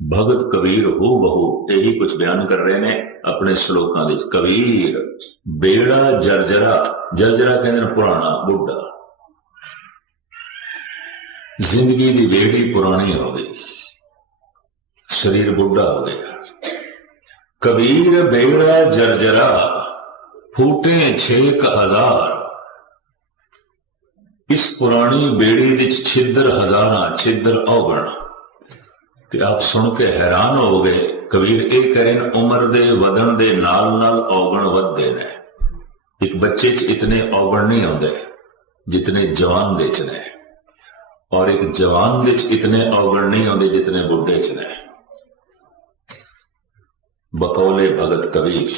भगत कबीर हो बहु यही कुछ बयान कर रहे हैं अपने श्लोकां विच। कबीर बेड़ा जर्जरा, जर्जरा कहते हैं पुराना बुढ़ा, जिंदगी की बेड़ी पुरानी हो गई, शरीर बुढ़ा हो गया। कबीर बेड़ा जर्जरा फूटे 6,000, इस पुरानी बेड़ी विच छिद्र हजारां, छिद्र औगण। आप सुन के हैरान हो गए। कबीर ये करें उम्र दे वधन दे नाल नाल औगण वधदे ने। एक बच्चे च इतने औगण नहीं आते जितने जवान दे च ने, और एक जवान दे च इतने औगण नहीं आते जितने बुढ़े च ने। बकौले भगत कबीर,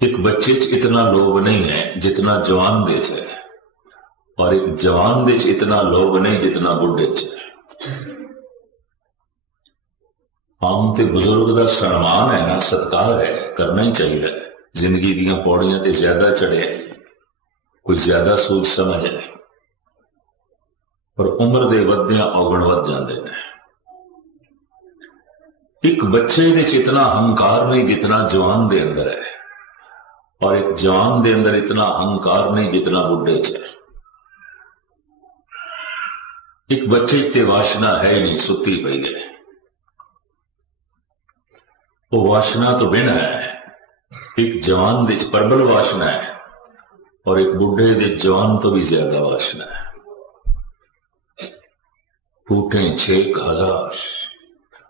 एक बच्चे च इतना लोभ नहीं है जितना जवान दे च है, और एक जवान दे च इतना लोभ नहीं जितना बुढ़े च है। आम ते बुजुर्ग का सम्मान है ना, सत्कार है, करना ही चाहिए। जिंदगी दी पौड़ियां ते ज्यादा चढ़े, कुछ ज्यादा सोच समझ है, पर उम्र दे वधिया औगण वध जाते हैं। एक बच्चे दे इतना अहंकार नहीं जितना जवान दे अंदर है, और एक जवान दे अंदर इतना अहंकार नहीं जितना बुढ़े च है। एक बच्चे ते वासना है ही नहीं, सुती पई है, वो वासना तो बिना है। एक जवान दे प्रबल वासना है, और एक बुढ़े दे जवान तो भी ज्यादा वासना है। फूटे 6,000,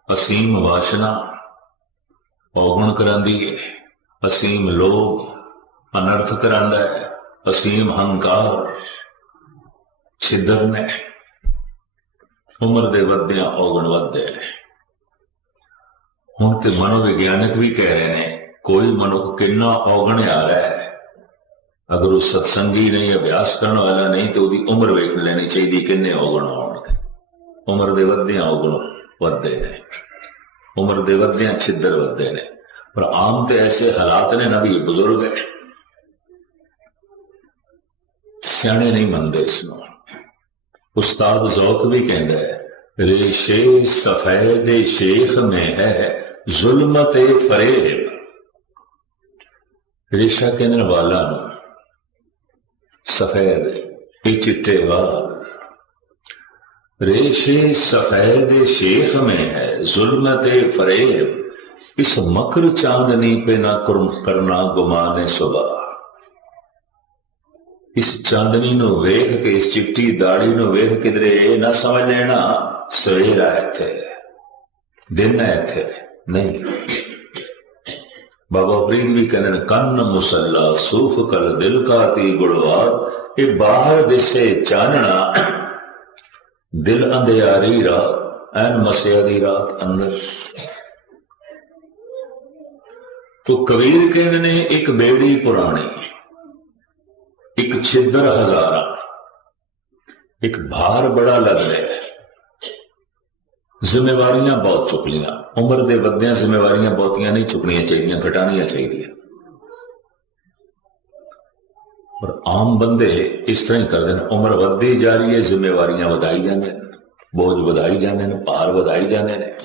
असीम वासना औगण करांदी है, असीम लोभ अनर्थ करांदा है, असीम अहंकार छिद्र ने। उम्र दे वधिया औगण वधदे हैं। हुण ते मनोविज्ञानिक भी कह रहे हैं कोई मनुख किन्ना औगण आ रहा है, अगर वो सत्संगी नहीं, अभ्यास करने वाला नहीं, तो उसकी उम्र वेख लेनी चाहिए किन्ने औगण आउणगे। उम्र दे वधिया औगण वधदे ने, उम्र दे वधिया छिद्र वधदे ने। पर आम तो ऐसे हालात ने ना भी बुजुर्ग है, सियाणे नहीं मनते इसनूं। उस्ताद ज़ौक भी कहता है, रेशे सफेद शेख में है जुल्मते फरेब। रेशा कहने वाला सफेद, ये चिट्टे वाल। रेशे सफेद शेख में है जुल्मते फरेब, इस मकर चांदनी पे ना करना गुमाने सुबह। इस चांदनी नो वेख के, इस चिट्टी दाड़ी नो वेख किधरे ना समझ लेना सवेरा इत्थे, दिन है इत्थे नहीं। बाबा फरीद भी कहते कन्न मुसल्ला सूफ कल दिल का ती गुड़वार, ये बाहर दिसे चानना दिल अंधियारी रात, ऐन मसियादी रात अंदर। तो कबीर कहते ने एक बेड़ी पुरानी, एक छिद्र हजारा, एक भार बड़ा लग रहा है, जिम्मेवारियां बहुत चुक लिया। उम्र दे वधिया जिम्मेवारियां बहुतियां नहीं चुकनियां चाहिए, घटानियां चाहिए। और आम बंदे इस तरह ही करते हैं, उम्र वधदी जा रही है, जिम्मेवारियां वधाई जाते हैं, बोझ वधाई जाते हैं, भार वधाई जाते हैं।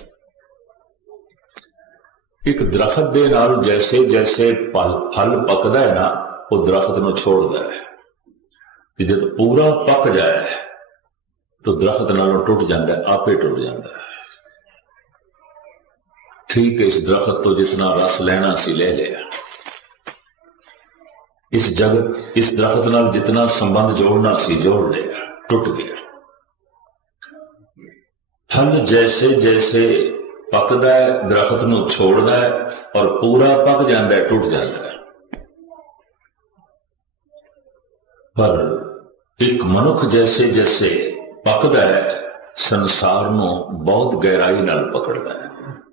एक दरख्त दे नाल जैसे जैसे फल पकदा है ना, वो दरख्त को छोड़ता है। जब पूरा पक जाए तो दरख्त नालों टुट जाता है, आपे टुट जाता है। ठीक है, इस दरख्त तो जितना रस लेना सी ले लिया, इस जगत इस दरख्त नाल जितना संबंध जोड़ना सी जोड़ लिया, टुट गया। फल जैसे जैसे पकदा है दरख्त को छोड़ता है, और पूरा पक जाता है, टुट जाता है। पर एक मनुख जैसे जैसे पकदा है, संसार को बहुत गहराई नाल पकड़ता है,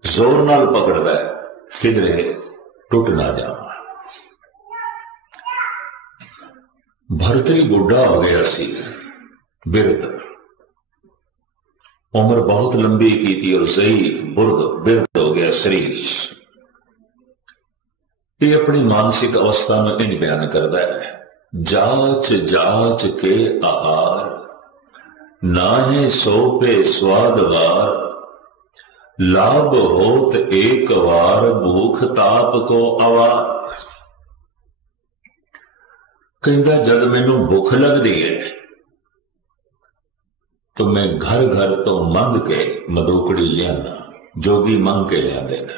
जोर नाल पकड़ता है, किधरे टुट ना जावा। भरतरी बुढ़ा हो गया सी, बिरद, उम्र बहुत लंबी की थी, और ज़ईफ बिरद हो गया शरीर। ये अपनी मानसिक अवस्था में इन बयान करता है, जाच जाच के आहार नाहे सो पे स्वाद वार, लाभ होत एक वार, भूख ताप को अवार। कहता जब मैनू भुख लगती है तो मैं घर घर तो मंग के मदोकड़ी लियाना, जोगी मंग के लिया देना।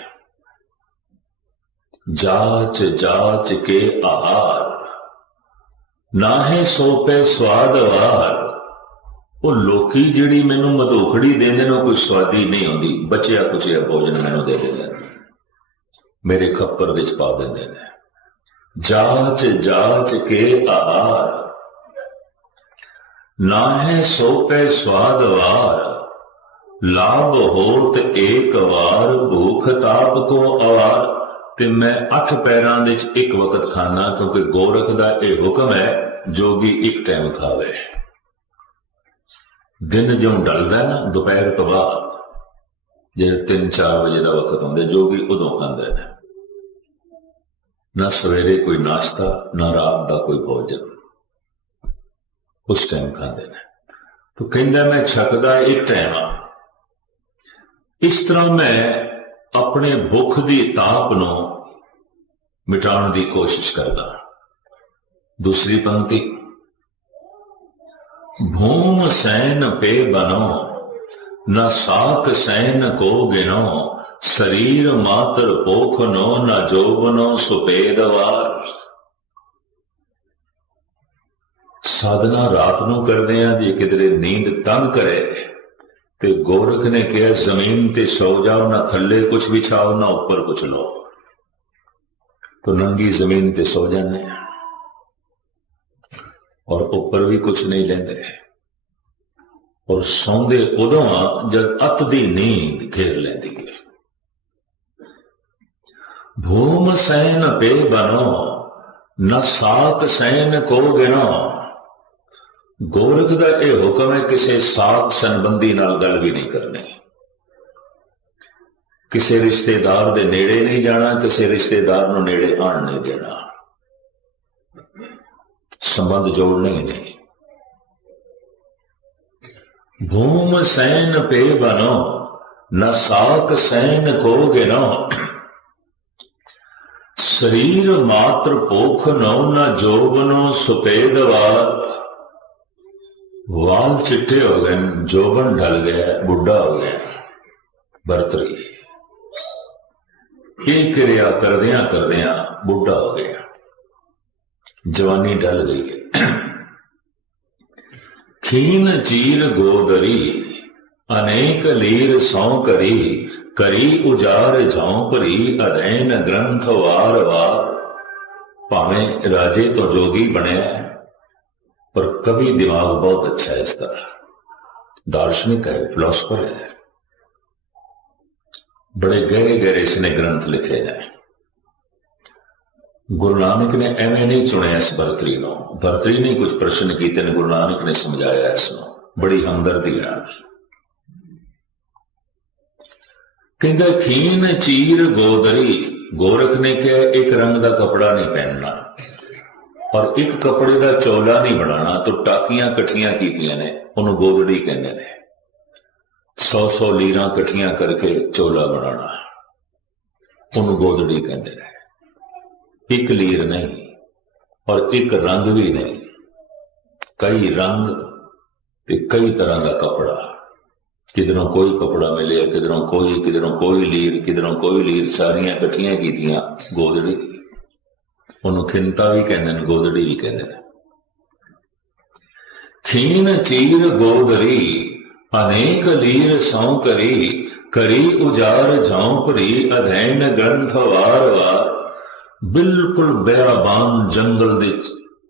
जाच जाच के आहार, नाहे सो पे स्वाद वार। वो लोकी जिहड़ी मैनू मधोखड़ी देंदे ने कोई स्वादी नहीं होंदी, बचिया कुचिया भोजन मैनू दे देंदे, मेरे खप्पर विच पा देंदे ने। जाच जाच के आहार, नाहे सो पे स्वाद वार, लाभ होत एक वार, भूख ताप को अवार। ते मैं 8 पैरां विच एक वक्त खाना, क्योंकि गोरख दा यह हुक्म है जोगी एक टाइम खावे। दिन जो ढलदा ना दोपहर तो बाद, जे 3-4 बजे का वक्त होंगे, जोगी उदों खांदे ने। ना सवेरे कोई नाश्ता, ना रात का कोई भोजन, उस टाइम खांदे ने। तो कहंदा मैं छकदा एक टाइम आ। इस तरह मैं अपने भुख की ताप नूं मिटाउण की कोशिश करदा। दूसरी पंक्ति, भूम सैन पे बनो, न साक सैन को गिनो, शरीर मात्र पोख नो, न जोबनो सुपेदवार। साधना रात नूं करदे हां, जे किधरे नींद तंग करे ते गोरख ने कहा जमीन ते सो जाओ, ना थल्ले कुछ बिछाओ ना ऊपर कुछ लो। तो नंगी जमीन ते सो जाने और ऊपर भी कुछ नहीं लेंदे, और सौंदे उदों जब अत दी नींद घेर लेंदी है। भूम सैन पे बनो, न साक सैन को गिनो। गोरख का यह हुक्म है किसी साक संबंधी नाल गल भी नहीं करनी, किसी रिश्तेदार दे नेड़े नहीं जाना, किसी रिश्तेदार नूं नेड़े आण नहीं देना, संबंध जोड़ने ही नहीं। भूम सैन पे बनो, न साक सैन को गिनो, शरीर मात्र पोख नो, न जोबनो सुपेदवार। वाल चिट्टे हो गए, जोबन ढल गया, बुढ़ा हो गया, बरतरी ये क्रिया करदियां करदियां बुढ़ा हो गया, जवानी ढल गई है। खीन चीर गोदरी, अनेक लीर सौ करी, करी उजार झौंपरी, अधैन ग्रंथ वार वार। भावें राजे तो जोगी बनया, पर कवि दिमाग बहुत अच्छा है इसका, दार्शनिक है, फिलोसफर है, बड़े गहरे गहरे इसने ग्रंथ लिखे हैं। गुरु नानक ने एवं नहीं चुनिया इस भरतरी को, भरतरी ने कुछ प्रश्न किए ने, गुरु नानक ने समझाया इसको बड़ी हमदर्दी नाल। कहता खीन चीर गोदरी, गोरख ने कहा एक रंग का कपड़ा नहीं पहनना और एक कपड़े का चोला नहीं बनाना, तो टाकियां कट्ठियां कीतियां ने, उन्होंने गोदड़ी कहते हैं। 100-100 लीरां कट्ठियां करके चोला बनाना, उन्होंने गोदड़ी कहते हैं। एक लीर नहीं और एक रंग भी नहीं, कई रंग ते कई तरह का कपड़ा, किधरों कोई कपड़ा मिले, किधरों कोई लीर, किधरों कोई लीर, सारियां कट्ठियां कीतियां गोदड़ी। उन्होंने खिंता भी कहते हैं, गोदड़ी भी कहते हैं। खीन चीर गोदरी, अनेक लीर सौ करी, करी उजार झौंपरी, अधैन ग्रंथ वार वार। बिल्कुल बयाबान जंगल दे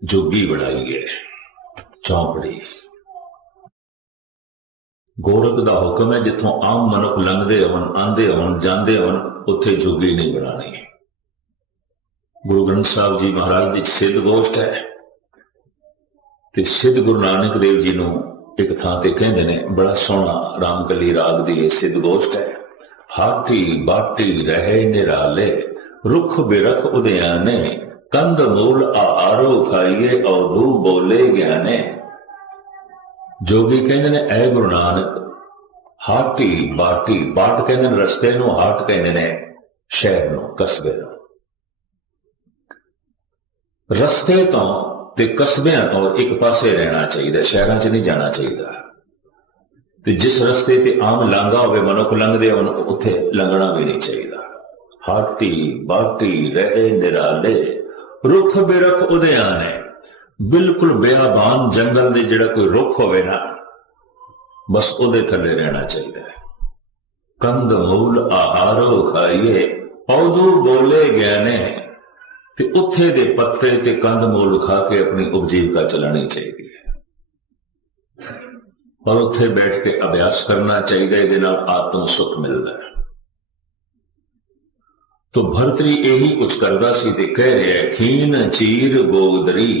जोगी बनाई है झौंपड़ी। गोरख का हुक्म है जिथों आम मनुख लंघते होन, आंदे होन, जांदे होन, उत्थे जोगी नहीं बनानी। गुरु ग्रंथ साहब जी महाराज की सिद्ध गोष्ठ है, ते सिद्ध गुरु नानक देव जी नूं एक थां ते कहंदे ने, बड़ा सोहना रामकली राग दी सिद्ध गोष्ठ है। हाथी बाटी रहे निराले, रुख बिरख उद्याने, कंद मूल आहारो खाइए, अवधू बोले ज्ञाने। जोगी कहते ने ऐ गुरु नानक हाटी बाटी बाट कहते ने रस्ते नूं, हाट कहते ने शहर नूं, कस्बे नूं। रस्ते तो ते कस्बिਆਂ तो एक पासे रहना चाहिए, शहरों च नहीं जाना चाहिए। ते जिस रस्ते ते आम लांघा होवे मनुख लंघदे उत्थे लंघना भी नहीं चाहिए। हाटी बाटी रहे निराले रुख बेरख उद्याने, बिल्कुल बेआबान जंगल दे जिहड़ा कोई रुख होवे ना, बस उहदे थल्ले रहना चाहिए। कंद मूल आहारो खाइए पौधो बोले ज्ञाने, ते उत्थे दे पत्ते ते कंद मूल खा के अपनी उपजीविका चलानी चाहिए और उत्थे बैठ के अभ्यास करना चाहिए। इहदे नाल आत्म सुख मिलता है। तो भरतरी यही कुछ करता सी ते कह रहा है, खीन चीर गोदरी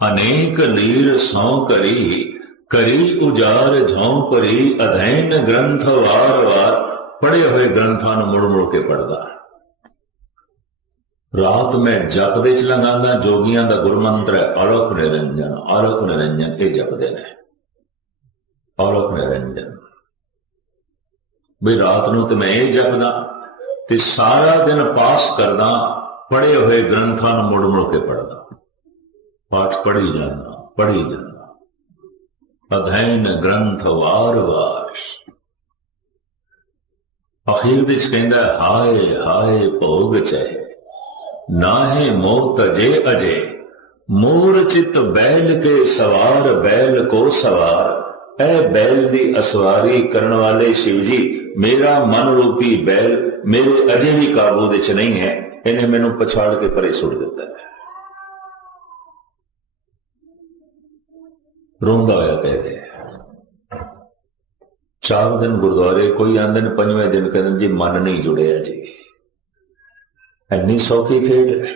अनेक लीर सौ करी, करी उजार झोंपरी अधैन ग्रंथ वार वार, पढ़े हुए ग्रंथां नूं मुड़ मुड़ के पढ़दा। रात में जपदे च लंघांदा। जोगियां दा गुरमंत्र है अलख निरंजन, अलख निरंजन, ये जपदे ने अलख निरंजन। भी रात नूं ते मैं ये जपदा ते सारा दिन पास करदा, पढ़े हुए ग्रंथां नूं मुड़ मुड़ के पढ़दा, पाठ पढ़ी जाना पढ़ी जाना, अध्ययन ग्रंथ वार वार। अखीर विच कहंदा हाय हाय भोग चहे नाहे मोह तजे अजे, मोर चित बैल के सवार बैल को सवार। ऐ बैल दी असवारी करने वाले शिव जी, मेरा मन रूपी बैल मेरे अजे भी काबू विच नहीं है, इन्हें मैनू पछाड़ के परे सुट दिता है। रोंदा होया कह रहे हैं। 4 दिन गुरुद्वारे, कोई आंदे ने 5वें दिन कहते जी मन नहीं जुड़िया जी। इन्नी सौखी खेड है।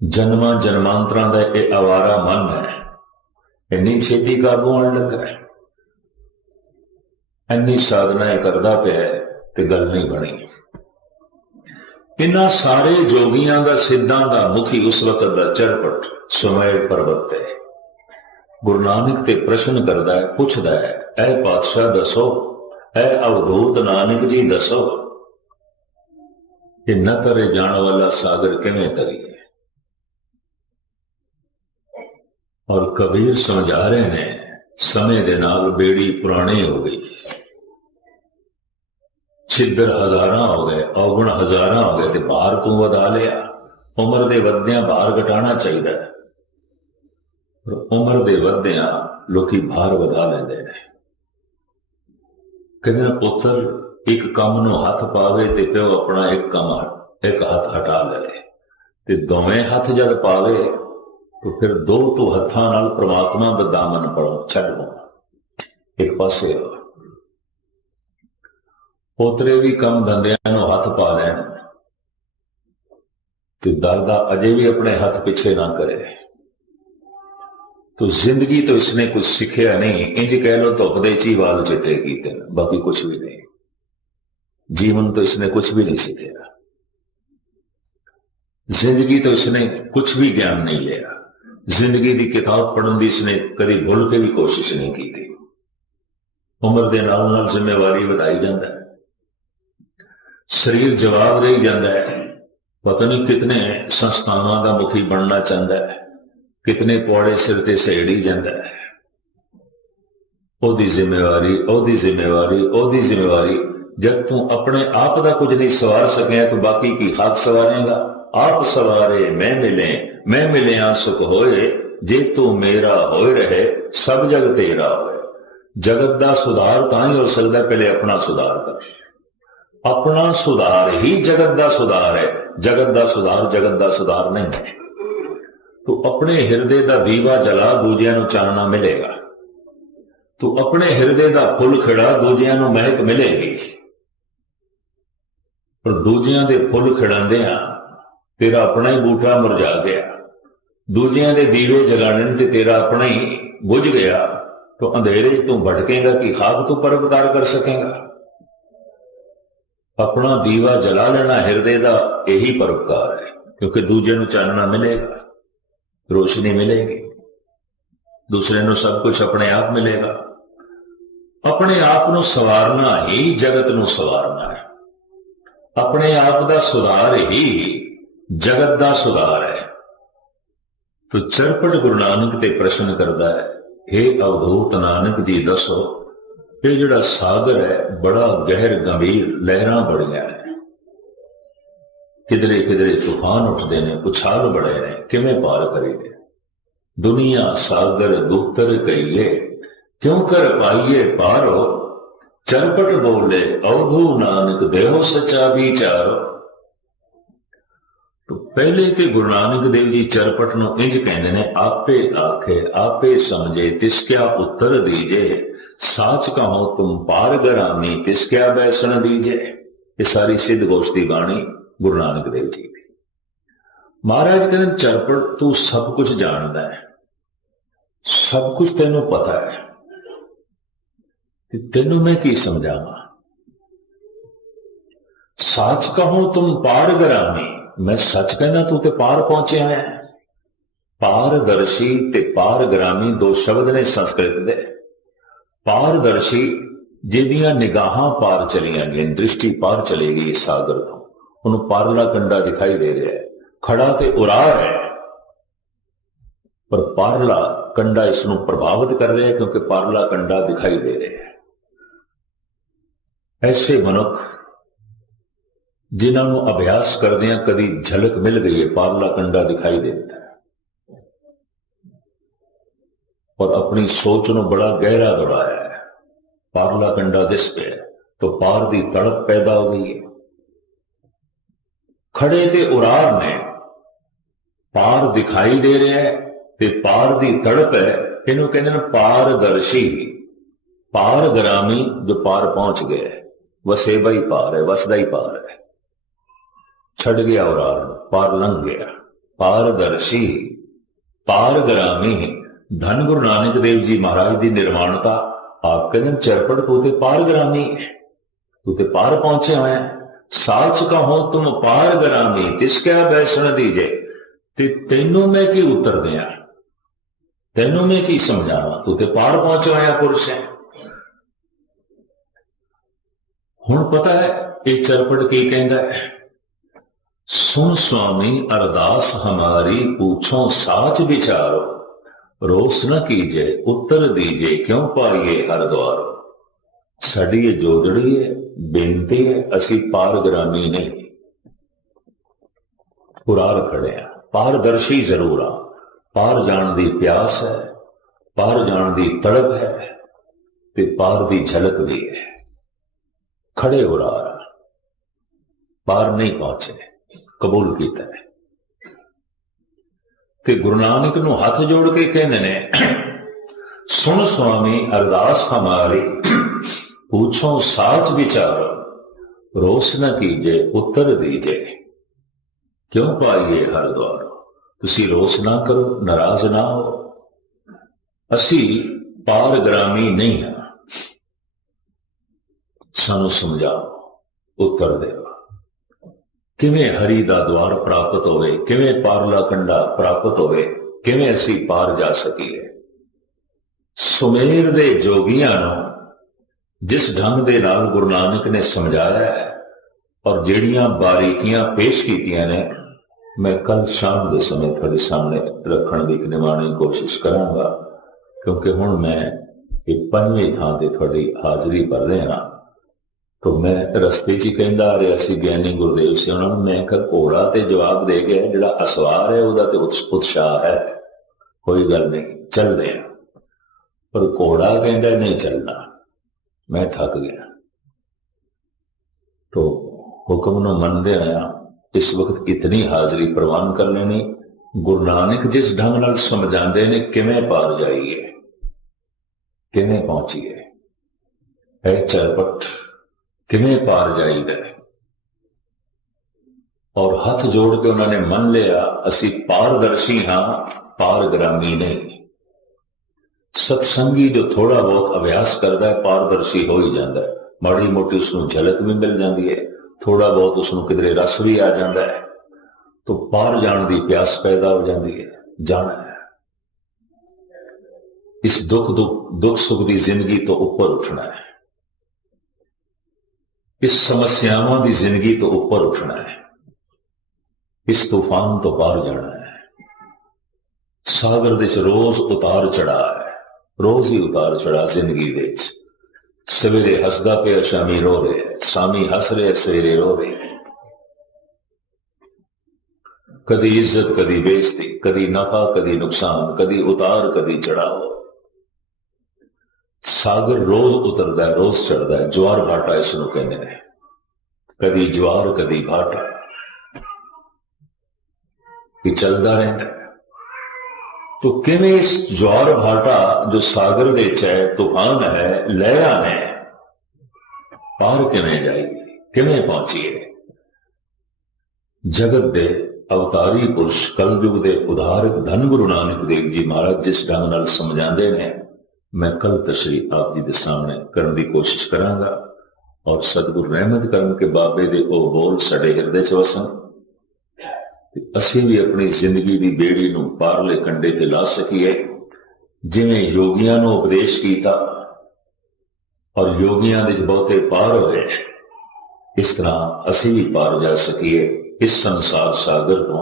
जन्मां जन्मांतरां दा ये आवारा मन है, इन्नी छेती काबू आने लगा है। इन्नी साधना करदा पिया ते गल नहीं बनी। इन्हां सारे जोगियां दा सिद्धां दा मुखी उस वक्त दा चरपट सुमेर पर्वत ते गुरु नानक ते प्रश्न करदा है, पुछदा है, ऐ पातशाह दसो, ऐ अवधूत नानक जी दसो, कि न तरे जाने वाला सागर किवें तरीए। और कबीर समझा रहे ने समय दे नाल बेड़ी पुरानी हो गई, छिद्र हजारां हो गए, अवगुण हजारां हो गए, ते भार तू वधा लिया। उम्र दे वधिया भार घटाना चाहिए, उम्र दे वधिया लोकी भार वधा लेंदे ने। कहते पुत्र एक काम नूं हथ पावे ते प्यो अपना एक हाथ हटा ले, ते दोवें हाथ जद पावे तो फिर 2 हत्थां नाल परमात्मा दा दामन पड़ो छड्ड पाउणा। एक पासे पोतरे भी कम धंधियां नूं हथ पा लैण ते दादा अजे भी अपने हाथ पीछे ना करे, तो जिंदगी तो इसने कुछ सीखिया नहीं। इंज कह लो धुप दे च ही वाल चिट्टे कीते, बाकी कुछ भी नहीं। जीवन तो इसने कुछ भी नहीं सीखा, जिंदगी तो इसने कुछ भी ज्ञान नहीं लिया। जिंदगी की किताब पढ़ने की इसने कभी भूल के भी कोशिश नहीं की थी। उम्र के नाल नाल जिम्मेवारी वधाई जाता है, शरीर जवाब दे जाता है। पता नहीं कितने संस्थावां का मुखी बनना चाहता है, कितने पौड़े सिर ते सहेड़ी जाता है। ओदी जिम्मेवारी ओदी जिम्मेवारी ओदी जिम्मेवारी। जब तू अपने आप का कुछ नहीं सवार सके तो बाकी की खाक सवारेगा। आप सवारे मैं मिले सुख होए, जे तू मेरा होए रहे सब जग तेरा होए। जगत का सुधार तां ही हो सकता, पहले अपना सुधार कर। अपना सुधार ही जगत का सुधार है, जगत का सुधार जगत का सुधार नहीं है। तो अपने हिरदे का दीवा जला, दूजियां नूं चानना मिलेगा। तू अपने हिरदे का फुल खिड़ा, दूजियां नूं महक मिलेगी। पर दूजियां दे फुल खिड़ांदियां तेरा अपना ही बूटा मुरझा गया, दूजियां दे दीवे जगाने ते तेरा अपना ही बुझ गया, तो अंधेरे तू भटकेगा कि खाक तू परोपकार कर सकेगा। अपना दीवा जला लेना हिरदे का यही परोपकार है, क्योंकि दूजे नूं चानना मिलेगा, रोशनी मिलेगी। दूसरे ਨੂੰ सब कुछ अपने आप मिलेगा। अपने आप ਨੂੰ सवारना ही जगत ਨੂੰ सवारना है। अपने आप का सुधार ही जगत का सुधार है। तो चरपट गुरु नानक ते प्रश्न करता है, हे अवधूत नानक जी दसो, ये जिहड़ा सागर है बड़ा गहर गंभीर, लहरां बड़ियां ने, किधरे किधरे तूफान उठते हैं, उछाल बड़े ने, किवें पार करेंगे? दुनिया सागर गुप्तर कहिए, क्यों कर पाइए पारो? चरपट बोले अवधू नानक देहो सचा विचारो। तो पहले तो गुरु नानक देव जी चरपट नूं इंज कहंदे ने, आपे आखे आपे समझे तिस क्या उत्तर दीजे, साच कहो तुम पारगरामी तिस क्या बैसन दीजे। ये सारी सिद्ध गोष्ठी बाणी गुरु नानक देव जी की। महाराज कहते चरपट तू सब कुछ जानदा है, सब कुछ तेनों पता है, तेनों मैं की समझावा? सच कहूं तुम पारगरामी, मैं सच कहना तू ते पार पहुंचा है। पारदर्शी ते पारगरामी दो शब्द ने संस्कृत दे। पारदर्शी जिहदियां निगाहां पार चलियां गई, दृष्टि पार चलेगी इस सागर तो, उन्होंने पारला कंडा दिखाई दे रहा है, खड़ा ते उरार है, पर पारला कंडा इसनों प्रभावित कर रहा है क्योंकि पारला कंडा दिखाई दे रहा है। ऐसे मनुख जिन्होंने अभ्यास करदे कदी झलक मिल गई है, पारला कंडा दिखाई देता है और अपनी सोच को बड़ा गहरा दौड़ाया है, पारला कंडा दिस गया तो पार की तड़प पैदा हो गई है। खड़े ते उरार ने, पार दिखाई दे रहा है ते पार की तड़प है, इन्हों कहते पारदर्शी, पारगरामी जो पार पहुंच गया है, वसेबा ही पार है, वसदा ही पार है, छड़ गया उरार, पार लंघ गया। पारदर्शी पारगरामी, धन गुरु नानक देव जी महाराज की निर्माणता। आप कहते चरपट तू ते पारगरामी है, तू ते पार पहुंचे हुए हैं। साच कहो तुम पारगरामी तिस क्या बैसन दीजे, ते तेनों मैं की उत्तर दिया, तेनों मैं की समझावा, तू ते पार पहुंचे हुए पुरुष है। हुण पता है ये चरपट की कहता है, सुन स्वामी अरदास हमारी पूछो साच विचारो, रोस न कीजे उत्तर दीजे क्यों पाइए हर द्वारो। साडी ये जोजड़ी है, बेनती है, असी पारगरामी नहीं, उरार खड़े हैं, पारदर्शी जरूर आ, पार जान दी प्यास है, पार जान दी तड़प है, ते पार दी झलक भी है। खड़े उरार, पार नहीं पहुंचे, कबूल किया है। ते गुरु नानक नूं हाथ जोड़ के कहने ने, सुन स्वामी अरदास हमारी पूछो साच विचारो, रोस न कीजे उत्तर दीजे क्यों पाइए हर द्वारो। तुसी रोस ना करो, नाराज ना हो, असी पारगरामी नहीं है, सानू समझाओ, उत्तर देवा, किवें हरि दा द्वार प्राप्त होवे, किवें पारला कंडा प्राप्त होवे, किवें असी पार जा सकीए। सुमेर दे जोगियां नूं जिस ढंग दे नाल गुरु नानक ने समझाया है और जिहड़ियां बारीकियां पेश कीतियां ने, मैं कल शाम के समय थोड़े सामने रखने की निमाणी कोशिश करांगा, क्योंकि हुण मैं एक 5वें थां ते थोड़ी हाजरी भर रहा। तो मैं रस्ते च कहता आ रहा सी, ज्ञानी गुरुदेव से उन्होंने, मैं कहा घोड़ा ते जवाब दे गया, जिहड़ा असवार है वह तो उत्साह है, कोई गल नहीं चलते हैं, पर घोड़ा कहता नहीं चलना, मैं थक गया। तो हुक्म नूं मनदे होया इस वक्त इतनी हाजरी प्रवान कर लेनी। गुरु नानक जिस ढंग नाल समझाते ने, किवें पार जाइए, किवें पहुंचीए, है चरपट किवें पार जाईदा। और हाथ जोड़ के उन्होंने मन लिया, असी पारदर्शी हाँ, पारगरामी नहीं। सत्संगी जो थोड़ा बहुत अभ्यास करता है पारदर्शी हो ही जाता है, माड़ी मोटी उसनों झलक भी मिल जाती है, थोड़ा बहुत उसनों किधरे रस भी आ जाता है, तो पार जान की प्यास पैदा हो जाती है, जाना है। इस दुख सुख की जिंदगी तो ऊपर उठना है, इस समस्यावां की जिंदगी तो ऊपर उठना है, इस तूफान तो पार जाना है। सागर विच रोज उतार चढ़ा है, रोज ही उतार चढ़ा जिंदगी विच। सवेरे हसदा पे शामी रो रहे, शामी हस रहे सवेरे रो रहे। कदी इज्जत कदी बेइज्जती, कदी नफा कदी नुकसान, कदी उतार कदी चढ़ाव। सागर रोज उतरता है, रोज चढ़ता है। ज्वार भाटा इसनूं कहते हैं, कदी ज्वार कदी भाटा, ये चलता रहता है। तो किवें इस ज्वार भाटा जो सागर विच है, तूफान है, लहरां है, पार किवें जाएगी, किवें पहुंचीए। जगत दे अवतारी पुरुष कलयुग दे उधारक धन गुरु नानक देव जी महाराज जिस ढंग नाल समझाते हैं, मैं कल तशरीह आप जी के सामने करने की कोशिश करांगा। और सतगुरु रहमत करन के बाबे दे ओ बोल साडे हिरदे च वसन, असीं भी अपनी जिंदगी की बेड़ी नूं पारले कंडे ते ला सकीए। जिवें योगियां नूं उपदेश कीता और योगियां दे बहुते पार होए, इस तरह असीं भी पार जा सकीए इस संसार सागर तो।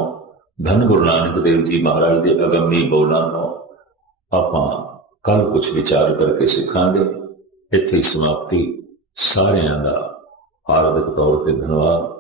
धन गुरु नानक देव जी महाराज के अगमी बोलों को आपां कल कुछ विचार करके सिखांगे। इत्थे समाप्ति। सारियां दा हार्दिक तौर पर धन्यवाद।